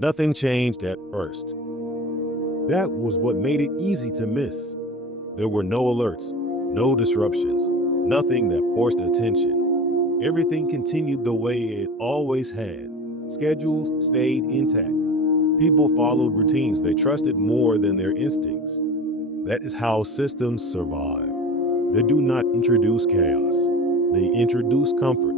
Nothing changed at first. That was what made it easy to miss. There were no alerts, no disruptions, nothing that forced attention. Everything continued the way it always had. Schedules stayed intact. People followed routines they trusted more than their instincts. That is how systems survive. They do not introduce chaos. They introduce comfort.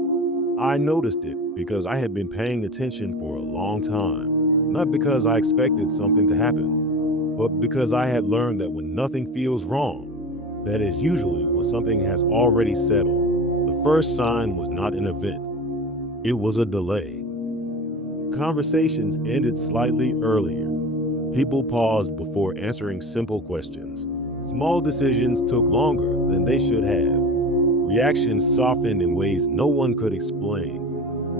I noticed it because I had been paying attention for a long time. Not because I expected something to happen, but because I had learned that when nothing feels wrong, that is usually when something has already settled. The first sign was not an event, it was a delay. Conversations ended slightly earlier. People paused before answering simple questions. Small decisions took longer than they should have. Reactions softened in ways no one could explain.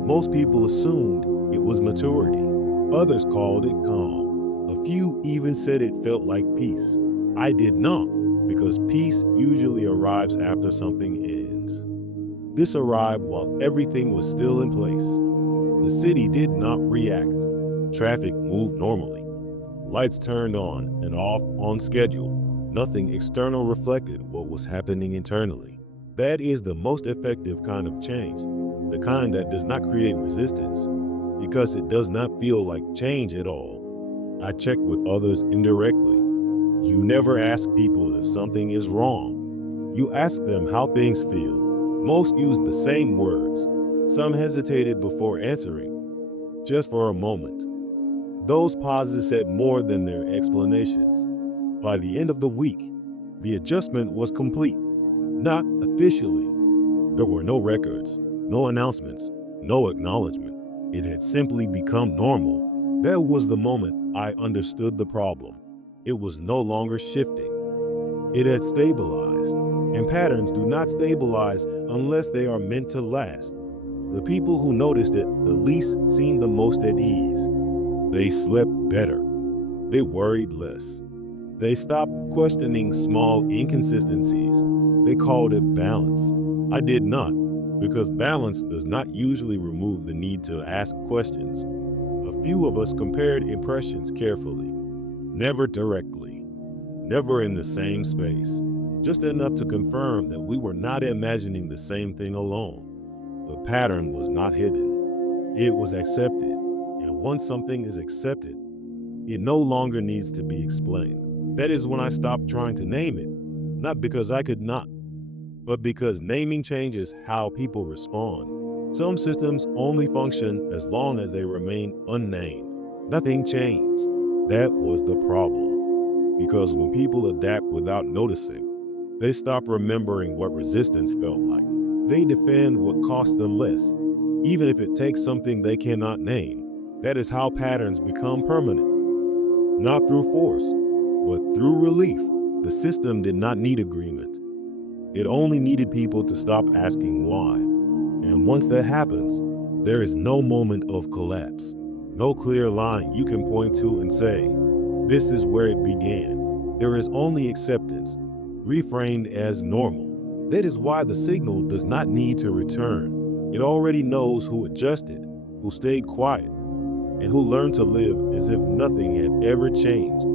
Most people assumed it was maturity. Others called it calm. A few even said it felt like peace. I did not, because peace usually arrives after something ends. This arrived while everything was still in place. The city did not react. Traffic moved normally. Lights turned on and off on schedule. Nothing external reflected what was happening internally. That is the most effective kind of change, the kind that does not create resistance, because it does not feel like change at all. I checked with others indirectly. You never ask people if something is wrong. You ask them how things feel. Most used the same words. Some hesitated before answering, just for a moment. Those pauses said more than their explanations. By the end of the week, the adjustment was complete. Not officially. There were no records, no announcements, no acknowledgement. It had simply become normal. That was the moment I understood the problem. It was no longer shifting. It had stabilized. And patterns do not stabilize unless they are meant to last. The people who noticed it the least seemed the most at ease. They slept better. They worried less. They stopped questioning small inconsistencies. They called it balance. I did not, because balance does not usually remove the need to ask questions. A few of us compared impressions carefully, never directly, never in the same space, just enough to confirm that we were not imagining the same thing alone. The pattern was not hidden. It was accepted. And once something is accepted, it no longer needs to be explained. That is when I stopped trying to name it, not because I could not, but because naming changes how people respond. Some systems only function as long as they remain unnamed. Nothing changed. That was the problem. Because when people adapt without noticing, they stop remembering what resistance felt like. They defend what costs them less, even if it takes something they cannot name. That is how patterns become permanent. Not through force, but through relief. The system did not need agreement. It only needed people to stop asking why. And once that happens, there is no moment of collapse. No clear line you can point to and say, this is where it began. There is only acceptance, reframed as normal. That is why the signal does not need to return. It already knows who adjusted, who stayed quiet, and who learned to live as if nothing had ever changed.